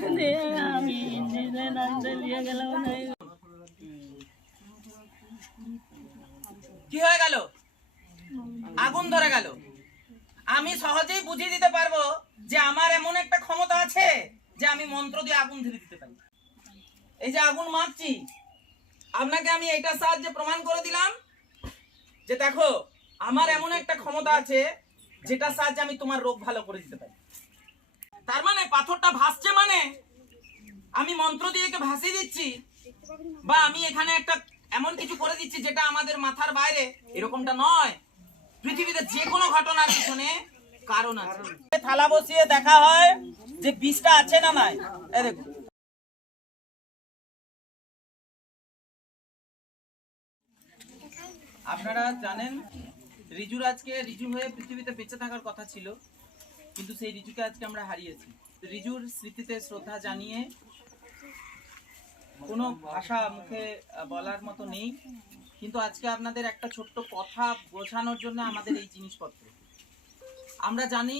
কি হয়ে কি হয়ে গেল? আগুন ধরে গেল। আমি সহজেই বুঝিয়ে দিতে পারব যে আমার এমন একটা ক্ষমতা আছে যে আমি মন্ত্র দিয়ে আগুন ধরে দিতে পারি। এই যে আগুন মাপছি আপনাকে আমি এইটার সাহায্যে প্রমাণ করে দিলাম যে দেখো, আমার এমন একটা ক্ষমতা আছে যেটার সাহায্যে আমি তোমার রোগ ভালো করে দিতে পারি। তার মানে পাথরটা ভাসছে মানে আমি মন্ত্র দিয়ে ভাসিয়ে দিচ্ছি বা আমি এখানে একটা এমন কিছু করে দিচ্ছি যেটা আমাদের মাথার বাইরে এরকমটা নয়। পৃথিবীতে যে কোনো ঘটনার পিছনে কারণ আছে। থালা বসিয়ে দেখা হয় যে বিষটা আছে না নাই। দেখুন আপনারা জানেন, রিজুর আজকে, রিজু হয়ে পৃথিবীতে বেঁচে থাকার কথা ছিল, কিন্তু সেই রিজুকে আজকে আমরা হারিয়েছি। রিজুর স্মৃতিতে শ্রদ্ধা জানিয়ে কোনো ভাষা মুখে বলার মতো নেই, কিন্তু আজকে আপনাদের একটা ছোট্ট কথা বোঝানোর জন্য আমাদের এই জিনিসপত্র। আমরা জানি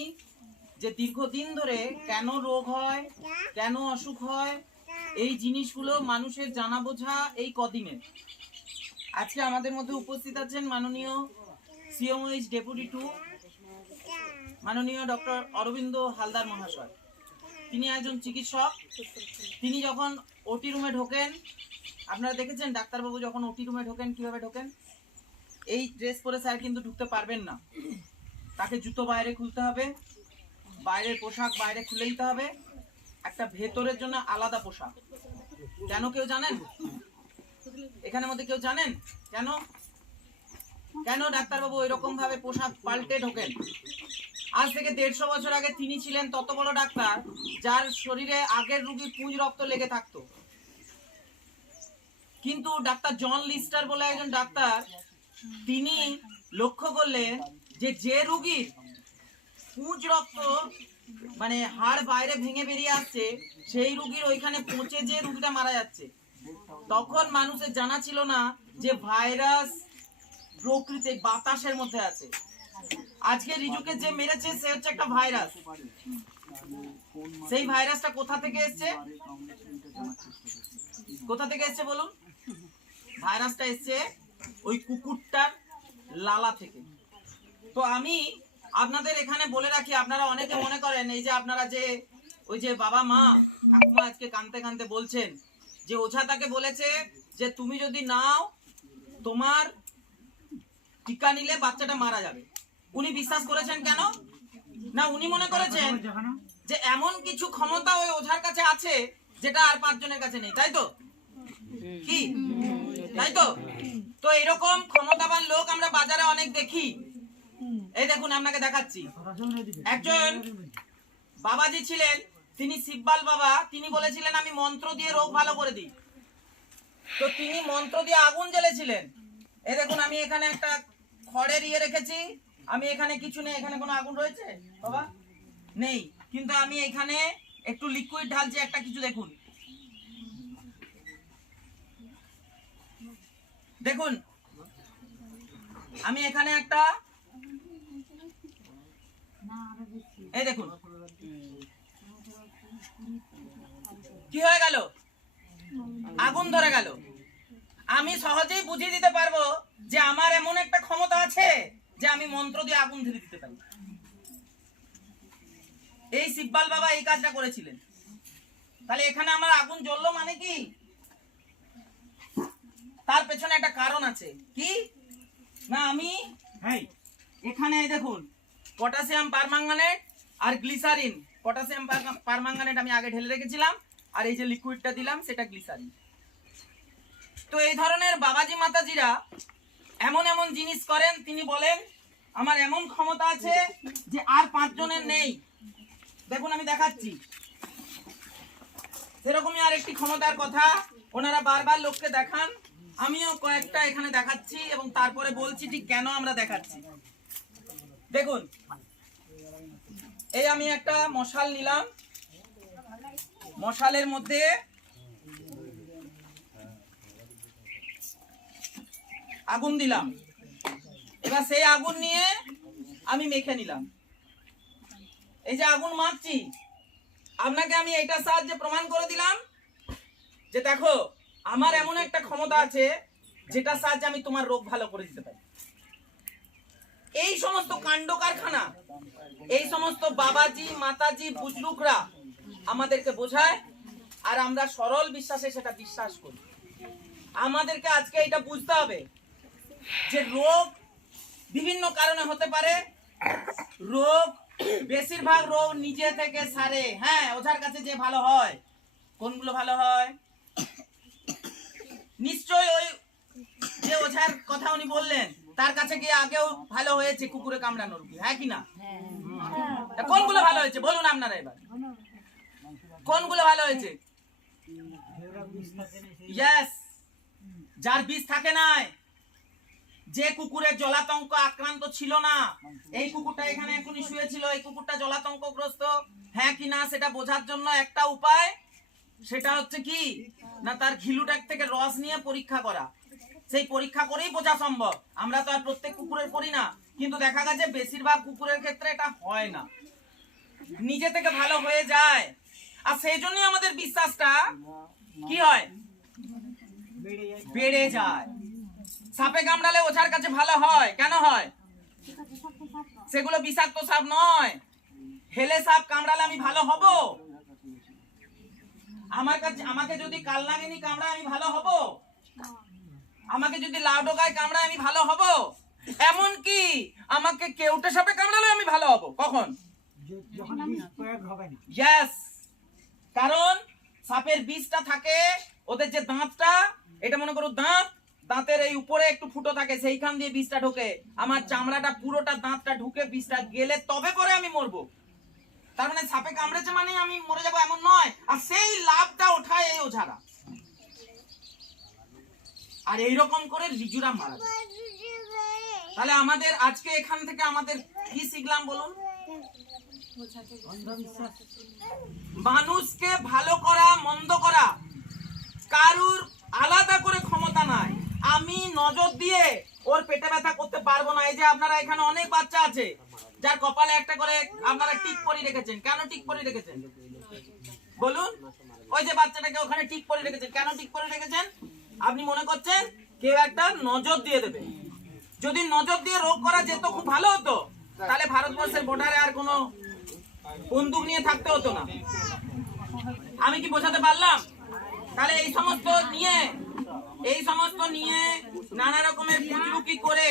যে দীর্ঘদিন ধরে কেন রোগ হয়, কেন অসুখ হয়, এই জিনিসগুলো মানুষের জানা বোঝা এই কদিনে আজকে আমাদের মধ্যে উপস্থিত আছেন মাননীয় সিএমওইচ ডেপুটি টু মাননীয় ডক্টর অরবিন্দ হালদার মহাশয়। তিনি একজন চিকিৎসক। তিনি যখন ওটি রুমে ঢোকেন, আপনারা দেখেছেন ডাক্তারবাবু যখন ওটি রুমে ঢোকেন, কীভাবে ঢোকেন? এই ড্রেস পরে স্যার কিন্তু ঢুকতে পারবেন না। তাকে জুতো বাইরে খুলতে হবে, বাইরের পোশাক বাইরে খুলে দিতে হবে। একটা ভেতরের জন্য আলাদা পোশাক। কেন কেউ জানেন? এখানের মধ্যে কেউ জানেন? কেন? কেন ডাক্তারবাবু এরকম ভাবে পোশাক পাল্টে ঢোকেন? আজ থেকে দেড়শো বছর আগে তিনি ছিলেন তত বড় ডাক্তার, যার শরীরে আগের রুগী পুঁজ রক্ত লেগে থাকতো। কিন্তু ডাক্তার জন লিস্টার বলে একজন ডাক্তার, তিনি লক্ষ্য করলেন যে যে রুগীর পুঁজ রক্ত মানে হাড় বাইরে ভেঙে বেরিয়ে আসছে, সেই রুগীর ওইখানে পচে যে রুগীটা মারা যাচ্ছে তখন মানুষের জানা ছিল না যে ভাইরাস প্রকৃতি বাতাসের মধ্যে আছে। আজকে রিজুকে যে মেরেছে, সে হচ্ছে একটা ভাইরাস। সেই ভাইরাসটা কোথা থেকে এসছে? কোথা থেকে এসছে বলুন? ভাইরাসটা এসছে ওই কুকুরটার লালা থেকে। তো আমি আপনাদের এখানে বলে রাখি, আপনারা অনেকে মনে করেন, এই যে আপনারা যে ওই যে বাবা মা, ঠাকুমা আজকে কানতে কানতে বলছেন যে ওঝা তাকে বলেছে যে তুমি যদি নাও, তোমার টিকা নিলে বাচ্চাটা মারা যাবে। উনি বিশ্বাস করেছেন কেন? না, উনি মনে করেছেন যে এমন কিছু ক্ষমতা ওই ওঝার কাছে আছে যেটা আর পাঁচজনের কাছে নেই, তাই তো? কি? তাই তো? তো এরকম ক্ষমতাবান লোক আমরা বাজারে অনেক দেখি। এই দেখুন, আপনাকে দেখাচ্ছি। একজন বাবাজি ছিলেন তিনি শিববাল বাবা, তিনি বলেছিলেন, আমি মন্ত্র দিয়ে রোগ ভালো করে দিই। তো তিনি মন্ত্র দিয়ে আগুন জ্বেলেছিলেন। এ দেখুন, আমি এখানে একটা খড়ের ইয়ে রেখেছি। আমি এখানে কিছু নেই, এখানে কোনো আগুন রয়েছে? বাবা? নেই। কিন্তু আমি এখানে একটু লিকুইড ঢালছি, একটা কিছু দেখুন। দেখুন, আমি এখানে একটা এই দেখুন কি হয়ে গেল? আগুন ধরে গেল। আমি সহজেই বুঝিয়ে দিতে পারব যে আমার এমন একটা ক্ষমতা আছে যে আমি মন্ত্র দিয়ে আগুন ধরে দিতে পারি। এই শিববাল বাবা এই কাজটা করেছিলেন। তাহলে এখানে আমার আগুন জ্বললো মানে কি? তার পেছনে একটা কারণ আছে। কি? না আমি? এখানে দেখুন পটাশিয়াম পারমাঙ্গানেট আর গ্লিসারিন। পটাশিয়াম পারমাঙ্গানেট আমি আগে ঢেলে রেখেছিলাম। আর এই যে লিকুইডটা দিলাম, সেটা গ্লিসারিন তো এই ধরনের বাবাজি মাতাজিরা এমন এমন জিনিস করেন, তিনি বলেন, আমার এমন ক্ষমতা আছে যে আর পাঁচজনের নেই। দেখুন, আমি দেখাচ্ছি। সেরকমই আর একটি ক্ষমতার কথা, ওনারা বারবার লোককে দেখান। আমিও কয়েকটা এখানে দেখাচ্ছি এবং তারপরে বলছি ঠিক কেন আমরা দেখাচ্ছি। দেখুন, এই আমি একটা মশাল নিলাম। মশালের মধ্যে আগুন দিলাম। এবার সেই আগুন নিয়ে আমি মেখে নিলাম। এই যে আগুন মারছি, আপনাকে আমি এটার সাহায্যে প্রমাণ করে দিলাম যে দেখো, আমার এমন একটা ক্ষমতা আছে যেটার সাহায্যে আমি তোমার রোগ ভালো করে দিতে পারি। এই সমস্ত কাণ্ড কারখানা এই সমস্ত বাবাজি, মাতাজি, বুজরুকরা আমাদেরকে বোঝায়, আর আমরা সরল বিশ্বাসে সেটা বিশ্বাস করি। আমাদেরকে আজকে এটা বুঝতে হবে যে রোগ বিভিন্ন কারণে হতে পারে। রোগ, বেশিরভাগ রোগ নিজে থেকে সারে। হ্যাঁ ওঝার কাছে যে ভালো হয়, কোনগুলো ভালো হয়? নিশ্চয় ওই যে ওঝার কথা উনি বললেন, তার কাছে গিয়ে আগেও ভালো হয়েছে কুকুরে কামড়ানোর হ্যাঁ কি না? কোনগুলো ভালো হয়েছে? বলুন আপনারা এবার। কোনগুলো ভালো হয়েছে? যার বিষ থাকে নাই, যে কুকুরের জলাতঙ্ক আক্রান্ত ছিল না, এই কুকুরটা এখানে এখনই শুয়েছিল, এই কুকুরটা জলাতঙ্কগ্রস্ত হ্যাঁ কি না সেটা বোঝার জন্য একটা উপায়, সেটা হচ্ছে কি? না, তার ঘিলুটাক থেকে রস নিয়ে পরীক্ষা করা। সেই পরীক্ষা করেই বোঝা সম্ভব। আমরা তো আর প্রত্যেক কুকুরের করি না। কিন্তু দেখা গেছে, বেশিরভাগ কুকুরের ক্ষেত্রে এটা হয় না। নিজে থেকে ভালো হয়ে যায়। আর সেই জন্যই আমাদের বিশ্বাসটা কি হয়? বেড়ে যায়। সাপে কামড়ালে ওঝার কাছে ভালো হয়। কেন হয়? সেগুলো বিষাক্ত সাপ নয়। হেলে সাপ কামড়ালে আমি ভালো হব? আমার কাছে আমাকে যদি কালনাগিনী কামড়ায় আমি ভালো হব? আমাকে যদি লাউডোকায় কামড়ায় আমি ভালো হব? এমন কি? আমাকে কেউটে সাপে কামড়ালে আমি ভালো হব? কখন? যখন আমি হবে ইয়েস কারণ সাপের বিষটা থাকে, ওদের যে দাঁতটা, এটা মনে করো দাঁত, দাঁতের এই উপরে একটু ফুটো থাকে, সেইখান দিয়ে বিষটা ঢোকে। আমার চামড়াটা পুরোটা দাঁতটা ঢুকে বিষটা গেলে তবে করে আমি মরবো। তার মানে সাপে কামড়েছে মানে আমি মরে যাব এমন নয়, আর সেই লাভটা ওঠায় এই ওঝারা। আর এইরকম করে লিজুরা মারা তাহলে আমাদের আজকে এখান থেকে আমাদের কি শিখলাম বলুন? মানুষকে ভালো করা, মন্দ করা, কারুর আলাদা করে ক্ষমতা নাই। আমি নজর দিয়ে ওর পেটে ব্যথা করতে পারব না। এই যে আপনারা এখানে অনেক বাচ্চা আছে, যার কপালে একটা করে আপনারা টিক পরি রেখেছেন। কেন টিক পরি রেখেছেন? বলুন। ওই যে বাচ্চাটাকে ওখানে টিক পরি রেখেছেন। কেন টিক পরি রেখেছেন? আপনি মনে করছেন কেউ একটা নজর দিয়ে দেবে। যদি নজর দিয়ে রোগ করা যেত, খুব ভালো হতো। তাহলে ভারতবর্ষের বর্ডারে আর কোনো বন্দুক নিয়ে থাকতে হতো না। আমি কি বোঝাতে পারলাম? তাহলে এই সমস্ত নিয়ে, এই সমস্ত নিয়ে নানা রকমের পুঁজরুকি করে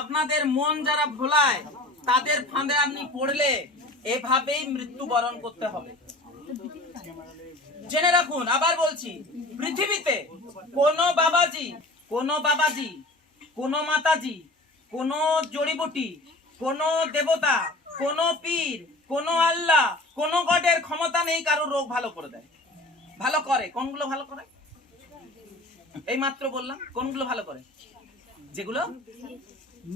আপনাদের মন যারা ভোলায়, তাদের ফাঁদে আপনি পড়লে এভাবেই মৃত্যুবরণ করতে হবে। জেনে রাখুন, আবার বলছি, পৃথিবীতে কোন বাবাজি কোন বাবাজি, কোন মাতাজি, কোন জড়িবুটি, কোন দেবতা, কোন পীর কোন আল্লাহ, কোন গডের ক্ষমতা নেই কারও রোগ ভালো করে দেয়। ভালো করে। কোনগুলো ভালো করে? এই মাত্র বললাম, কোনগুলো ভালো করে? যেগুলো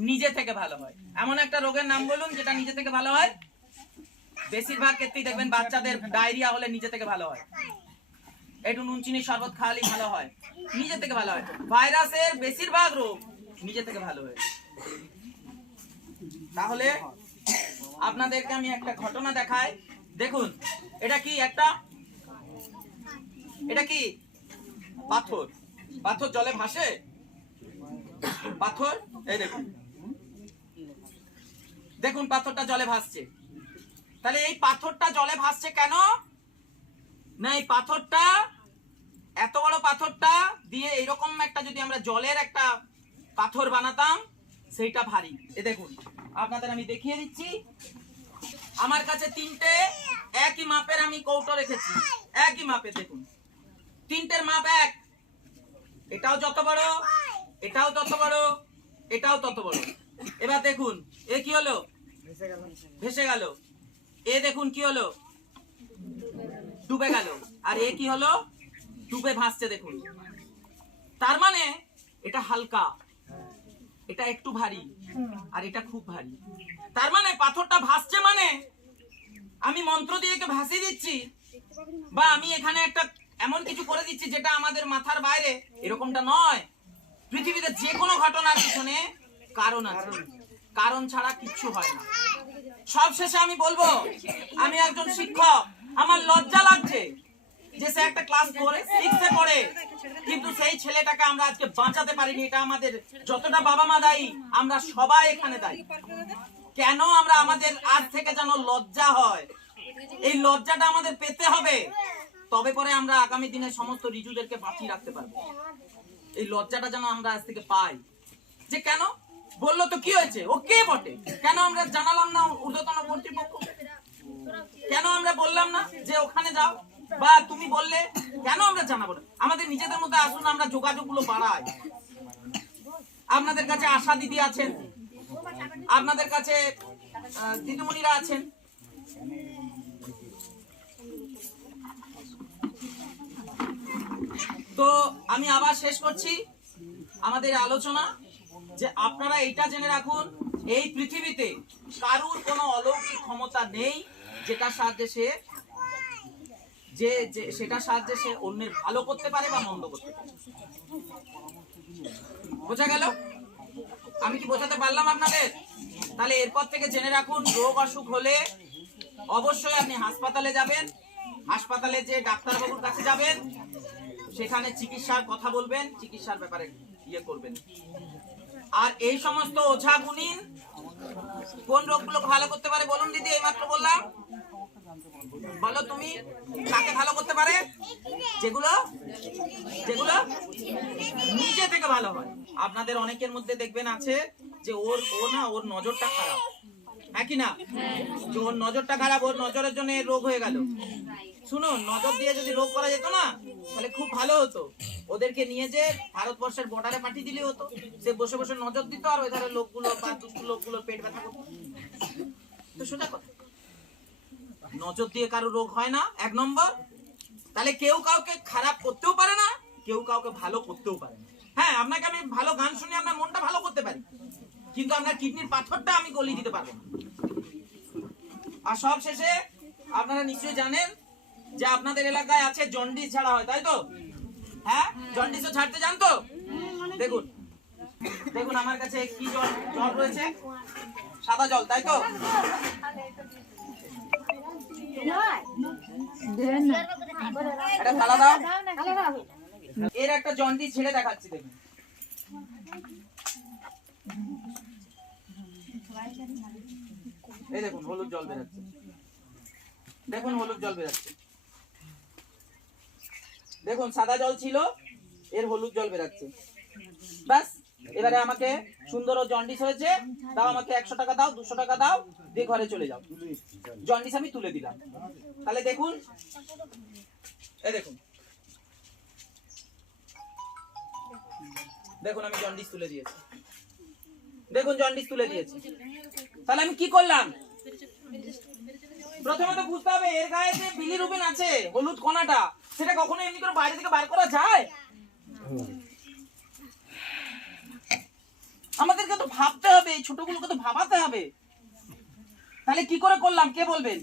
নিজে থেকে ভালো হয়। এমন একটা রোগের নাম বলুন, যেটা নিজে থেকে ভালো হয়। বেশিরভাগ ক্ষেত্রেই দেখবেন বাচ্চাদের ডায়রিয়া হলে নিজে থেকে ভালো হয়। একটু নুন চিনি শরবত খাওয়ালে ভালো হয়। নিজে থেকে ভালো হয়। ভাইরাসের বেশিরভাগ রোগ নিজে থেকে ভালো হয়। তাহলে আপনাদেরকে আমি একটা ঘটনা দেখাই। দেখুন, এটা কি একটা? এটা কি? পাথর। পাথর জলে ভাসে? পাথর? এই দেখুন। দেখুন, পাথরটা জলে ভাসছে। তাহলে এই পাথরটা জলে ভাসছে কেন? না, এই পাথরটা, এত বড় পাথরটা দিয়ে এরকম একটা যদি আমরা জলের একটা পাথর বানাতাম, সেইটা ভারী। এ দেখুন। আপনাদের আমি দেখিয়ে দিচ্ছি। আমার কাছে তিনটে, একই মাপের আমি কৌটো রেখেছি। একই মাপে দেখুন। তিনটের মাপ এক। এটাও যত বড়, এটাও তত বড়, এটাও তত বড়। এবার দেখুন, এ কি হলো? ভেসে গেল। এ দেখুন কি হলো? ডুবে গেল। আর এ কি হলো? ডুবে ভাসছে, দেখুন। তার মানে এটা হালকা। এটা একটু ভারী। আর এটা খুব ভারী। তার মানে পাথরটা ভাসছে মানে আমি মন্ত্র দিয়ে একে ভাসিয়ে দিচ্ছি বা আমি এখানে একটা এমন কিছু করে দিচ্ছি যেটা আমাদের মাথার বাইরে এরকমটা নয়। পৃথিবীতে যে কোনো ঘটনা ঘটনার পিছনে কারণ আছে। কারণ ছাড়া কিচ্ছু হয় না। সব শেষে আমি বলব আমি একজন শিক্ষক আমার লজ্জা লাগছে। যে সে একটা ক্লাস ফোরে সিক্সে পড়ে। কিন্তু সেই ছেলেটাকে আমরা আজকে বাঁচাতে পারিনি, এটা আমাদের যতটা বাবা মা দায়ী, আমরা সবাই এখানে দায়ী। কেন আমরা আমাদের আজ থেকে যেন লজ্জা হয়? এই লজ্জাটা আমাদের পেতে হবে। তবে পরে আমরা আগামী দিনে সমস্ত রিজুদেরকে বাঁচিয়ে রাখতে পারব। এই লজ্জাটা যেন আমরা আজ থেকে পাই। যে কেন? বলল তো কি হয়েছে? ও কে বটে? কেন আমরা জানালাম না ঊর্ধ্বতন কর্তৃপক্ষ? কেন আমরা বললাম না যে ওখানে যাও? বা তুমি বললে, কেন আমরা জানাব না? আমাদের নিজেদের মধ্যে আসুন, আমরা যোগাযোগগুলো বাড়াই। আপনাদের কাছে আশা দিদি আছেন, আপনাদের কাছে দিদিমণিরা আছেন। তো আমি আবার শেষ করছি। আমাদের আলোচনা, যে আপনারা এটা জেনে রাখুন, এই পৃথিবীতে কারুর কোনো অলৌকিক ক্ষমতা নেই যেটা সাহায্যে সে যে সেটা সাহায্যে সে অন্যের ভালো করতে পারে বা মন্দ করতে পারে। বোঝা গেল? আমি কি বোঝাতে পারলাম আপনাদের? তাহলে এরপর থেকে জেনে রাখুন, রোগ অসুখ হলে অবশ্যই আপনি হাসপাতালে যাবেন। হাসপাতালে যে ডাক্তারবাবুর কাছে যাবেন, সেখানে চিকিৎসার কথা বলবেন, চিকিৎসার ব্যাপারে ইয়ে করবেন। আর এই সমস্ত ওঝা গুণিন কোন রোগগুলো ভালো করতে পারে বলুন দিদি, এইমাত্র বললাম। বলো তুমি কাকে ভালো করতে পারে? যেগুলো? যেগুলো? নিজে থেকে ভালো হয়। আপনাদের অনেকের মধ্যে দেখবেন আছে যে ওর, ও না, ওর নজরটা খারাপ। হ্যাঁ কি না? যে ওর নজরটা খারাপ, ওর নজরের জন্য রোগ হয়ে গেল। শুনুন নজর দিয়ে যদি রোগ করা যেত না, তাহলে খুব ভালো হতো। ওদেরকে নিয়ে যে ভারতবর্ষের বর্ডারে পাঠিয়ে দিলে হতো। সে বসে বসে নজর দিত আর ওই ধারে লোকগুলো বা দুষ্ট লোকগুলোর পেট ব্যথা করতো। তো সোজা কথা। নজর দিয়ে কারও রোগ হয় না, এক নম্বর। তাহলে কেউ কাউকে খারাপ করতেও পারে না, কেউ কাউকে ভালো করতেও পারে না। হ্যাঁ আপনাকে আমি ভালো গান শুনে, আপনার মনটা ভালো করতে পারি। কিন্তু আপনার কিডনির পাথরটা আমি গলিয়ে দিতে পারব আর সব শেষে আপনারা নিশ্চয়ই জানেন যে আপনাদের এলাকায় আছে জন্ডিস ছাড়া হয়, তাই তো? হ্যাঁ? জন্ডিসও ছাড়তে জান তো? দেখুন দেখুন আমার কাছে কি জল জল রয়েছে? সাদা জল, তাই তো? এর একটা জন্ডিস ছেড়ে দেখাচ্ছি দেখুন। এই দেখুন, হলুদ জল বেরাচ্ছে। দেখুন, হলুদ জল বেরাচ্ছে। দেখুন, সাদা জল ছিল, এর হলুদ জল বেরাচ্ছে। ব্যাস। এবারে আমাকে সুন্দর জন্ডিস হয়েছে, দাও আমাকে একশো টাকা দাও, দুশো টাকা দাও, দিয়ে ঘরে চলে যাও। জন্ডিস আমি তুলে দিলাম। তাহলে দেখুন। এই দেখুন। দেখুন আমি জন্ডিস তুলে দিয়েছি। দেখুন, জন্ডিস তুলে দিয়েছি। তাহলে আমি কি করলাম? প্রথমে তো বুঝতে হবে, এর গায়ে যে বিলিরুবিন আছে, হলুদ কণাটা, সেটা কখনো এমনি করে বাইরে থেকে বার করা যায়? আমাদেরকে তো ভাবতে হবে এই ছোটগুলোকে তো ভাবাতে হবে। তাহলে কি করে করলাম? কে বলবেন?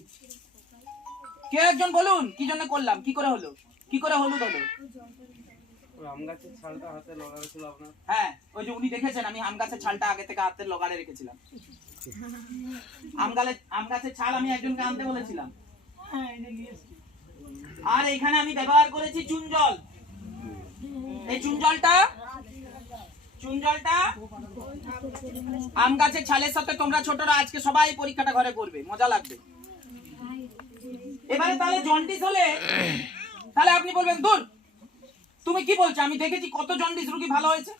কে একজন বলুন? কি জন্য করলাম? কি করে হলো? কি করে হলুদ হলো? গাছের হ্যাঁ ওই যে উনি দেখেছেন আমি আম গাছের ছালটা আগে থেকে হাতের লগাড়ে রেখেছিলাম। আম গালে আম গাছের ছাল আমি একজনকে আনতে বলেছিলাম। আর এখানে আমি ব্যবহার করেছি চুন জল। এই চুন জলটা? চুন জলটা? আম গাছের ছালের সাথে তোমরা ছোটরা আজকে সবাই পরীক্ষাটা ঘরে করবে, মজা লাগবে। এবারে তাহলে জন্ডিস হলে, তাহলে আপনি বলবেন, দূর, তুমি কি বলছো? আমি দেখেছি কত জন্ডিস রোগী ভালো হয়েছে।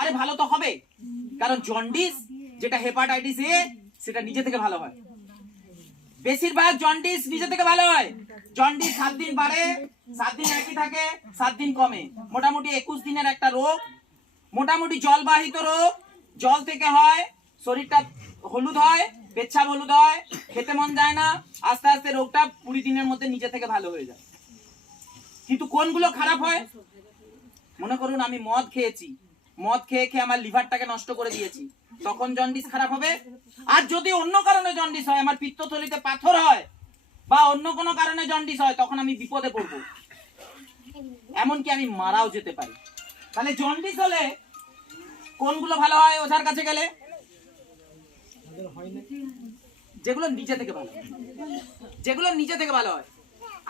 আরে ভালো তো হবে, কারণ জন্ডিস, যেটা হেপাটাইটিস এ সেটা নিজে থেকে ভালো হয়। বেশিরভাগ জন্ডিস নিজে থেকে ভালো হয়। জন্ডিস সাত দিন বাড়ে, সাত দিন একই থাকে, সাত দিন কমে। মোটামুটি একুশ দিনের একটা রোগ মোটামুটি জলবাহিত রোগ। জল থেকে হয়, শরীরটা হলুদ হয় পেচ্ছাপ হলুদ হয়, খেতে মন যায় না, আস্তে আস্তে রোগটা কুড়ি দিনের মধ্যে নিজে থেকে ভালো হয়ে যায়। কিন্তু কোনগুলো খারাপ হয়? মনে করুন আমি মদ খেয়েছি। মদ খেয়ে খেয়ে আমার লিভারটাকে নষ্ট করে দিয়েছি। তখন জন্ডিস খারাপ হবে। আর যদি অন্য কারণে জন্ডিস হয়, আমার পিত্তথলিতে পাথর হয়, বা অন্য কোনো কারণে জন্ডিস হয়, তখন আমি বিপদে পড়ব। এমনকি আমি মারাও যেতে পারি। তাহলে জন্ডিস হলে কোনগুলো ভালো হয় ওঝার কাছে গেলে? যেগুলো নিচে থেকে ভালো। যেগুলো নিচে থেকে ভালো হয়।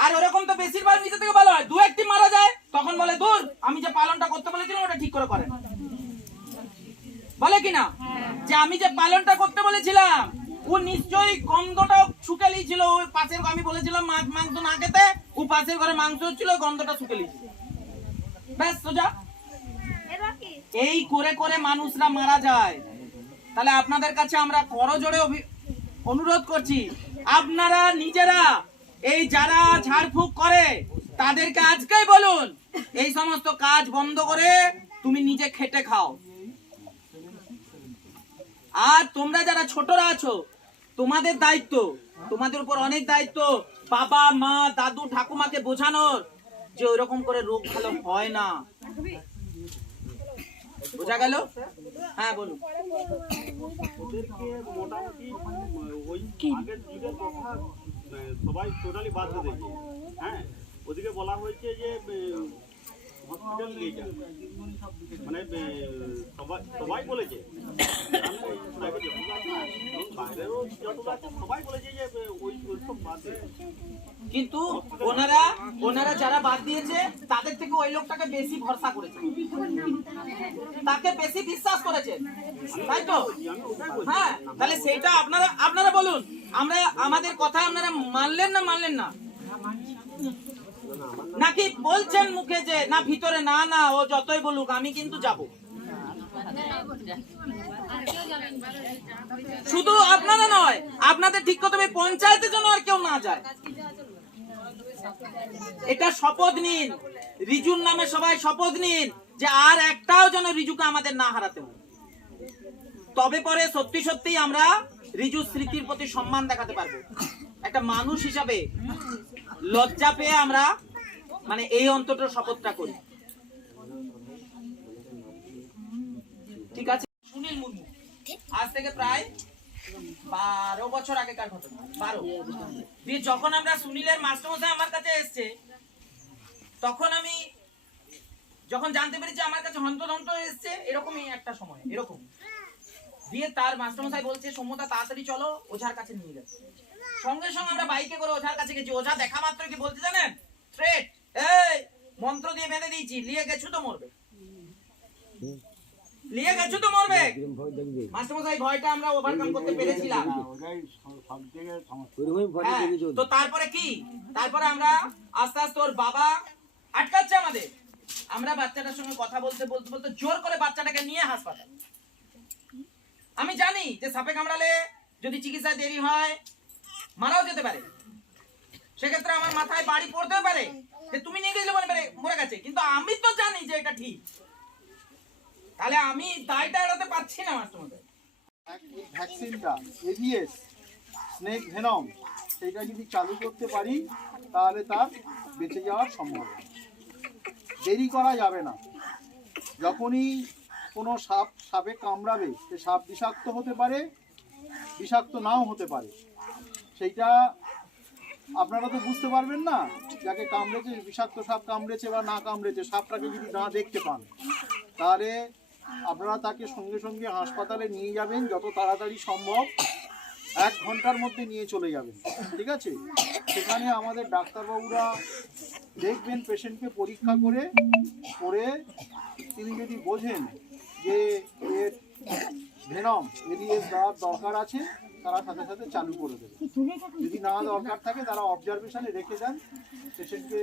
আর ওরকম তো বেশিরভাগ নিচে থেকে ভালো হয়। দু একটি মারা যায়, তখন বলে, দূর, আমি যে পালনটা করতে বলেছিলাম, ওটা ঠিক করে করে বলে কি না যে আমি যে পালনটা করতে বলেছিলাম, ও নিশ্চয়ই গন্ধটা শুকে লিয়েছিল ওই পাশের আমি বলেছিলাম মাছ মাংস না খেতে। ও পাশের ঘরে মাংস হচ্ছিল, গন্ধটা শুকে লিয়েছিল ব্যাস, সোজা। এই করে করে মানুষরা মারা যায়। তাহলে আপনাদের কাছে আমরা করজোড়ে অনুরোধ করছি, আপনারা নিজেরা এই যারা ঝাড়ফুঁক করে, তাদেরকে আজকেই বলুন, এই সমস্ত কাজ বন্ধ করে তুমি নিজে খেটে খাও। আর তোমরা যারা ছোটরা আছো, তোমাদের দায়িত্ব, তোমাদের উপর অনেক দায়িত্ব, বাবা, মা, দাদু, ঠাকুমাকে বোঝানোর যে ওইরকম করে রোগ ভালো হয় না। বোঝা গেল? হ্যাঁ বলুন। ওদেরকে মোটামুটি ওই আগের যুগের কথা সবাই টোটালি বাদ দিয়ে হ্যাঁ ওদিকে বলা হয়েছে যে মানে কিন্তু ওনারা ওনারা যারা বাদ দিয়েছে, তাদের থেকে ওই লোকটাকে বেশি ভরসা করেছে। তাকে বেশি বিশ্বাস করেছে। তাই তো? হ্যাঁ তাহলে সেইটা আপনারা আপনারা বলুন। আমরা, আমাদের কথা আপনারা মানলেন না মানলেন না? নাকি বলছেন মুখে যে, না, ভিতরে না না, ও যতই বলুক, আমি কিন্তু যাব শুধু আপনারা নয়, আপনাদের ঠিক হবে, পঞ্চায়েতের জন্য আর কেউ না যায়। এটা শপথ নিন। রিজুর নামে সবাই শপথ নিন যে আর একটাও যেন রিজুকে আমাদের না হারাতে হয়। তবে পরে সত্যি সত্যি আমরা রিজু স্মৃতির প্রতি সম্মান দেখাতে পারব। একটা মানুষ হিসাবে লজ্জা পেয়ে আমরা মানে এই অন্তত শপথটা করি। ঠিক আছে? সুনীল মুর্মু, আজ থেকে প্রায় বারো বছর আগেকার ঘটনা, বারো। দিয়ে যখন আমরা সুনীলের মাস্টারমশাই আমার কাছে এসছে, তখন আমি যখন জানতে পেরেছি আমার কাছে হন্তদন্ত এসছে, এরকমই একটা সময়, এরকম। দিয়ে তার মাস্টারমশাই বলছে সমতা তাড়াতাড়ি চলো, ওঝার কাছে নিয়ে যাবে সঙ্গে সঙ্গে আমরা বাইকে করে ওঝার কাছে গেছি। ওঝা দেখা মাত্র কি বলতে জানেন? থ্রেট এই মন্ত্র দিয়ে বেঁধে দিয়েছি লিয়ে গেছো তো মরবে। লিয়ে গেছো তো মরবে। মাস্টারমশাই ভয়টা আমরা ওভারকাম করতে পেরেছিলাম। হ্যাঁ, তো তারপরে কি? তারপরে আমরা আস্তে আস্তে ওর বাবা আটকাচ্ছে আমাদের। আমরা বাচ্চাটার সঙ্গে কথা বলতে বলতে বলতে জোর করে বাচ্চাটাকে নিয়ে হাসপাতাল। আমি জানি যে সাপে কামড়ালে যদি চিকিৎসায় দেরি হয় মারাও যেতে পারে। সেক্ষেত্রে আমার মাথায় বাড়ি পড়তেও পারে। যে তুমি নিয়ে গেছিলে মনে মরে গেছে। কিন্তু আমি তো জানি যে এটা ঠিক। তাহলে আমি দায়টা এড়াতে পারছি না মাস্টার এই ভ্যাকসিনটা এভিএস স্নেক ভেনম সেইটা যদি চালু করতে পারি, তাহলে তার বেঁচে যাওয়ার সম্ভব দেরি করা যাবে না। যখনই কোনো সাপ, সাপে কামড়াবে, সে সাপ বিষাক্ত হতে পারে, বিষাক্ত নাও হতে পারে। সেইটা আপনারা তো বুঝতে পারবেন না যাকে কামড়েছে, বিষাক্ত সাপ কামড়েছে বা না কামড়েছে, সাপটাকে যদি না দেখতে পান, তাহলে আপনারা তাকে সঙ্গে সঙ্গে হাসপাতালে নিয়ে যাবেন, যত তাড়াতাড়ি সম্ভব। এক ঘণ্টার মধ্যে নিয়ে চলে যাবেন, ঠিক আছে? সেখানে আমাদের ডাক্তারবাবুরা দেখবেন পেশেন্টকে পরীক্ষা করে করে তিনি যদি বোঝেন যে এর ভেনম এডিএস দেওয়ার দরকার আছে তারা সাথে সাথে চালু করে দেবে। যদি না দরকার থাকে, তারা অবজারভেশনে রেখে দেন পেশেন্টকে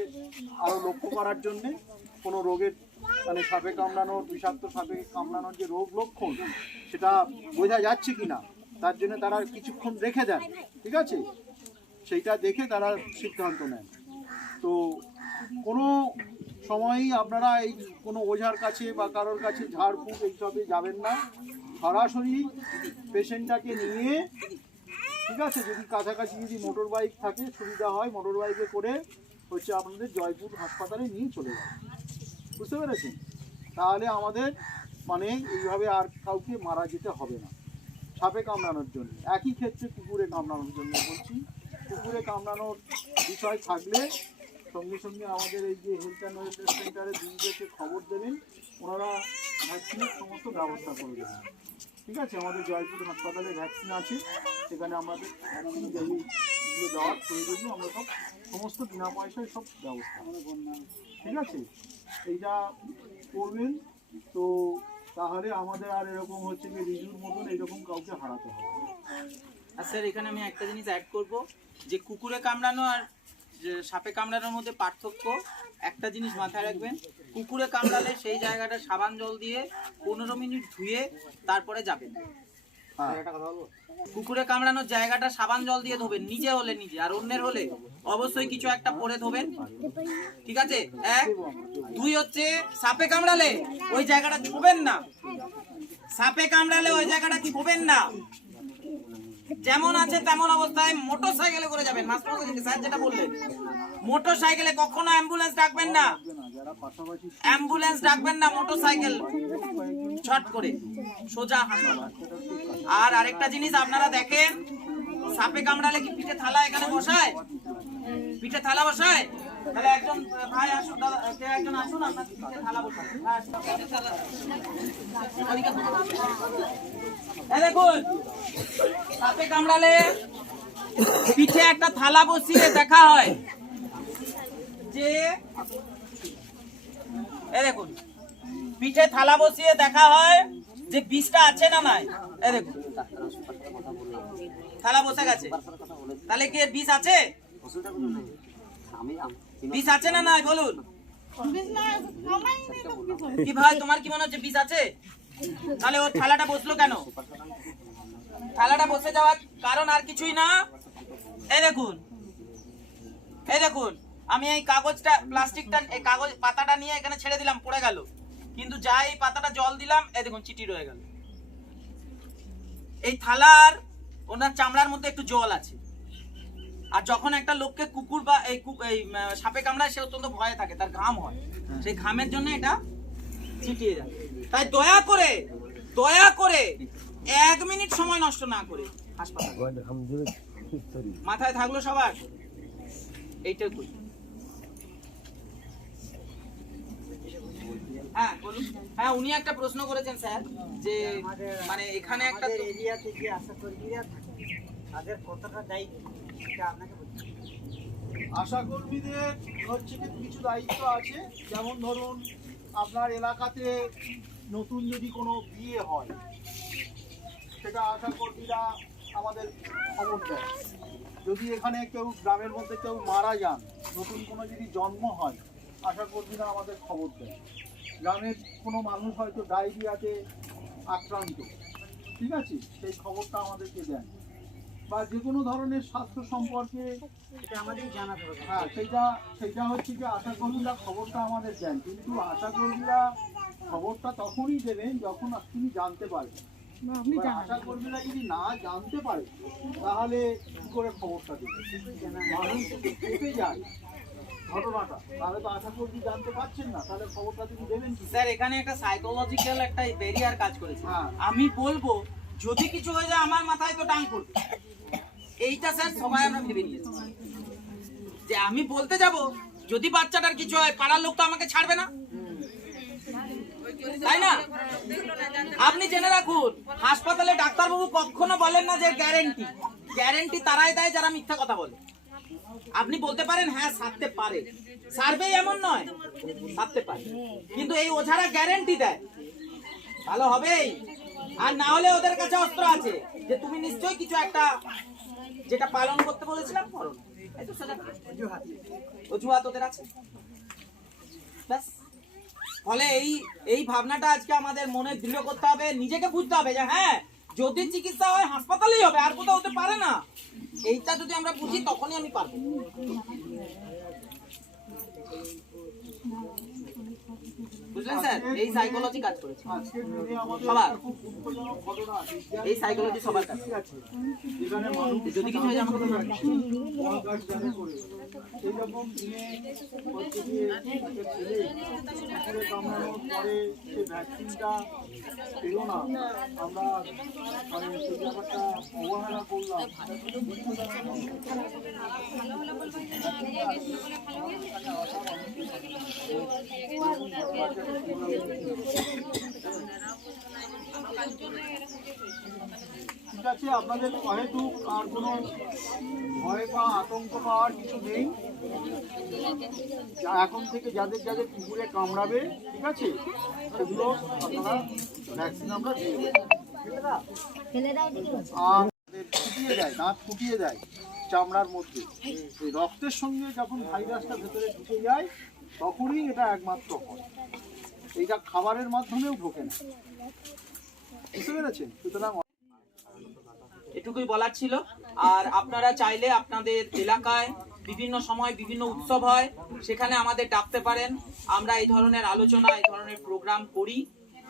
আরও লক্ষ্য করার জন্যে। কোনো রোগের মানে সাপে কামড়ানোর, বিষাক্ত সাপে কামড়ানোর যে রোগ লক্ষণ, সেটা বোঝা যাচ্ছে কি না তার জন্য তারা কিছুক্ষণ রেখে দেন, ঠিক আছে? সেইটা দেখে তারা সিদ্ধান্ত নেন। তো কোনো সময়ই আপনারা এই কোনো ওঝার কাছে বা কারোর কাছে ঝাড়ফুঁক এইসবে যাবেন না। সরাসরি পেশেন্টটাকে নিয়ে, ঠিক আছে? যদি কাছাকাছি যদি মোটর বাইক থাকে, সুবিধা হয় মোটর বাইকে করে হচ্ছে আপনাদের জয়পুর হাসপাতালে নিয়ে চলে যাবে। বুঝতে পেরেছেন? তাহলে আমাদের মানে এইভাবে আর কাউকে মারা যেতে হবে না। সাপে কামড়ানোর জন্য। একই ক্ষেত্রে কুকুরে কামড়ানোর জন্য বলছি। কুকুরে কামড়ানোর বিষয় থাকলে সঙ্গে সঙ্গে আমাদের এই যে হেলথ অ্যান্ড ওয়েলফেয়ার সেন্টারে দিদিদেরকে খবর দেবেন। ওনারা ভ্যাকসিনের সমস্ত ব্যবস্থা করে দেবো ঠিক আছে? আমাদের জয়পুর হাসপাতালে ভ্যাকসিন আছে। সেখানে আমাদের ভ্যাকসিন যেগুলো দেওয়ার প্রয়োজনীয় আমরা সব সমস্ত বিনা পয়সায় সব ব্যবস্থা ঠিক আছে? এইটা করবেন, তো তাহলে আমাদের আর এরকম হচ্ছে যে রিজুর মতন এরকম কাউকে হারাতে হবে। আর স্যার, এখানে আমি একটা জিনিস অ্যাড করব। যে কুকুরে কামড়ানো আর সাপে কামড়ানোর মধ্যে পার্থক্য একটা জিনিস মাথায় রাখবেন কুকুরে কামড়ালে সেই জায়গাটা সাবান জল দিয়ে পনেরো মিনিট ধুয়ে তারপরে যাবেন। হ্যাঁ। কুকুরে কামড়ানোর জায়গাটা সাবান জল দিয়ে ধোবেন নিজে হলে নিজে আর অন্যের হলে অবশ্যই কিছু একটা পরে ধোবেন। ঠিক আছে? এক দুই হচ্ছে সাপে কামড়ালে ওই জায়গাটা ছুবেন না। সাপে কামড়ালে ওই জায়গাটা ছুবেন না। যেমন আছে তেমন অবস্থায় মোটর সাইকেলে করে যাবেন। মাস্টার স্যার যেটা বললেন। মোটর সাইকেলে কখনো অ্যাম্বুলেন্স ডাকবেন না। অ্যাম্বুলেন্স ডাকবেন না মোটর সাইকেল ছট করে, সোজা আর আরেকটা জিনিস, আপনারা দেখেন, সাপে কামড়ালে কি পিঠে থালা এখানে বসায়? পিঠে থালা বসায়? ভাই। এই দেখুন, সাপে কামড়ালে পিঠে একটা থালা বসিয়ে দেখা হয়। যে এই দেখুন পিঠে থালা বসিয়ে দেখা হয় যে বিষটা আছে না নাই। এই দেখুন থালা বসে গেছে। তাহলে কি বিষ আছে? বিষ আছে না নাই? বলুন। কি ভাই তোমার কি মনে হচ্ছে বিষ আছে? তাহলে ওর থালাটা বসল কেন? থালাটা বসে যাওয়ার কারণ আর কিছুই না? এই দেখুন এই দেখুন। আমি এই কাগজটা প্লাস্টিকটা এই কাগজ পাতাটা নিয়ে এখানে ছেড়ে দিলাম পড়ে গেল। কিন্তু যা এই পাতাটা জল দিলাম এই দেখুন চিটি রয়ে গেল। এই থালার ওনার চামড়ার মধ্যে একটু জল আছে। আর যখন একটা লোককে কুকুর বা এই এই সাপে কামড়ায় সে অত্যন্ত ভয়ে থাকে তার ঘাম হয়। সেই ঘামের জন্য এটা ছিটিয়ে যায় তাই দয়া করে দয়া করে এক মিনিট সময় নষ্ট না করে হাসপাতাল। মাথায় থাকল সবার? এইটাই করি হ্যাঁ বলুন। হ্যাঁ উনি একটা প্রশ্ন করেছেন স্যার যে মানে এখানে একটা তো- এরিয়াতে যে আশা কর্মীরা থাকে তাদের কতটা দায়িত্ব? সেটা আপনাকে বলতে হবে। আশা কর্মীদের হচ্ছে কি কিছু দায়িত্ব আছে। যেমন ধরুন আপনার এলাকাতে নতুন যদি কোনো বিয়ে হয় সেটা আশা কর্মীরা আমাদের খবর দেয়। যদি এখানে কেউ গ্রামের মধ্যে কেউ মারা যান নতুন কোনো যদি জন্ম হয় আশা কর্মীরা আমাদের খবর দেয়। গ্রামের কোনো মানুষ হয়তো ডায়রিয়াতে আক্রান্ত। ঠিক আছে? সেই খবরটা আমাদেরকে দেন। বা যে কোনো ধরনের স্বাস্থ্য সম্পর্কে আমাদের জানাতে হবে। হ্যাঁ সেটা সেটা হচ্ছে যে আশা কর্মীরা খবরটা আমাদের দেন। কিন্তু আশা কর্মীরা খবরটা তখনই দেবেন যখন তিনি জানতে পারবেন। এবার আশা কর্মীরা যদি না জানতে পারে তাহলে কি করে খবরটা দেবে মানুষ চেপে যায়। ঘটনাটা। তাহলে তো আশা কর্মী জানতে পারছেন না তাহলে খবরটা তিনি দেবেন কি স্যার এখানে একটা সাইকোলজিক্যাল একটা ব্যারিয়ার কাজ করেছে। হ্যাঁ। আমি বলব যদি কিছু হয়ে যায় আমার মাথায় তো টাং পড়বে। এইটা স্যার সবাই আমরা ভেবে নিয়েছি। যে আমি বলতে যাব যদি বাচ্চাটার কিছু হয় পাড়ার লোক তো আমাকে ছাড়বে না। তাই না? আপনি জেনে রাখুন হাসপাতালে ডাক্তারবাবু কখনো বলেন না যে গ্যারেন্টি গ্যারেন্টি তারাই দেয় যারা মিথ্যা কথা বলে। আপনি বলতে পারেন হ্যাঁ সারতে পারে। সার্ভে এমন নয়, সারতে পারে। কিন্তু এই ওঝারা গ্যারেন্টি দেয়। ভালো হবেই। আর না হলে ওদের কাছে অস্ত্র আছে। যে তুমি নিশ্চয়ই কিছু একটা যেটা পালন করতে বলেছিলাম, করো অজুহাত ওদের আছে। ব্যাস। ফলে এই এই ভাবনাটা আজকে আমাদের মনে দৃঢ় করতে হবে। নিজেকে বুঝতে হবে যে হ্যাঁ যদি চিকিৎসা হয়, হাসপাতালেই হবে, আর কোথাও হতে পারে না। এইটা যদি আমরা বুঝি, তখনই আমি পারব। বুঝলেন স্যার এই সাইকোলজি কাজ করেছে। সবার। এই সাইকোলজি সবার কাছে। আছে। যেখানে মানুষ যদি কিছু হয় আমাকে আমরা ঠিক আছে আপনাদের হয়তো আর কোনো ভয় বা আতঙ্ক পাওয়ার কিছু নেই। এখন থেকে যাদের যাদের কুকুরে কামড়াবে ঠিক আছে সেগুলো আপনারা ভ্যাকসিন আমরা দিয়ে আর ফুটিয়ে দেয় দাঁত ফুটিয়ে দেয় চামড়ার মধ্যে। রক্তের সঙ্গে যখন ভাইরাসটা ভেতরে ঢুকে যায় তখনই এটা একমাত্র হয়। এইটা খাবারের মাধ্যমেও ঢোকে না। বুঝতে পেরেছেন? সুতরাং এটুকুই বলার ছিল। আর আপনারা চাইলে আপনাদের এলাকায় বিভিন্ন সময় বিভিন্ন উৎসব হয়, সেখানে আমাদের ডাকতে পারেন। আমরা এই ধরনের আলোচনা, এই ধরনের প্রোগ্রাম করি।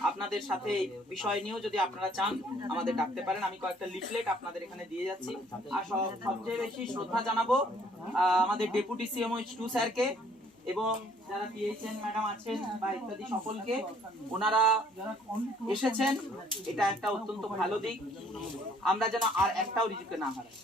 আপনাদের সাথে বিষয় নিয়েও যদি আপনারা চান, আমাদের ডাকতে পারেন। আমি কয়েকটা লিফলেট আপনাদের এখানে দিয়ে যাচ্ছি। আর সবচেয়ে বেশি শ্রদ্ধা জানাব আমাদের ডেপুটি সিএমও টু স্যারকে। এবং যারা পিএইচএন ম্যাডাম আছেন বা ইত্যাদি সকলকে, ওনারা এসেছেন। এটা একটা অত্যন্ত ভালো দিক। আমরা যেন আর একটাও রিজুকে না হারাই।